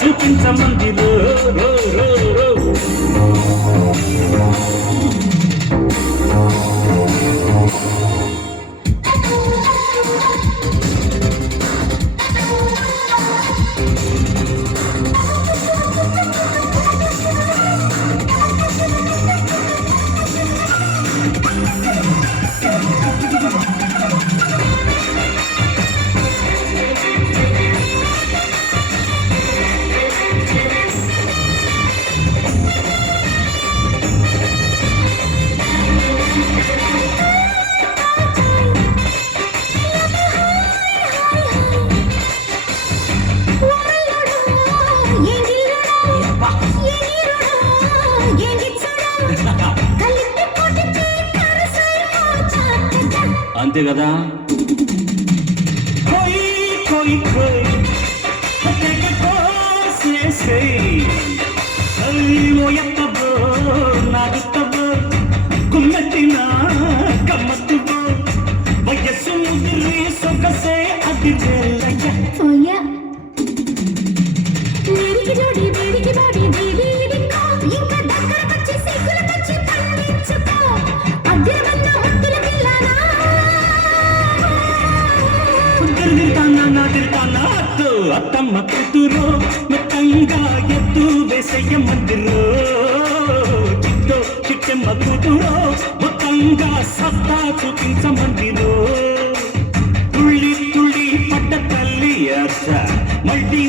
చూపించమంది రో రో రో రో అంతే కదా గుమ్మెట్టిన గమ్మత్తు వయస్సు ముదిరి సొగసే అది అత్తమ్మ కూతురు మొత్తంగా ఎత్తు వేసయ్య మందిరో చిట్టో చిట్టమ్మ కూతురు మొత్తంగా సత్తా చూపించమందిరో తుళ్ళి తుళ్ళి పడ్డ తల్లి అర్థ మళ్ళీ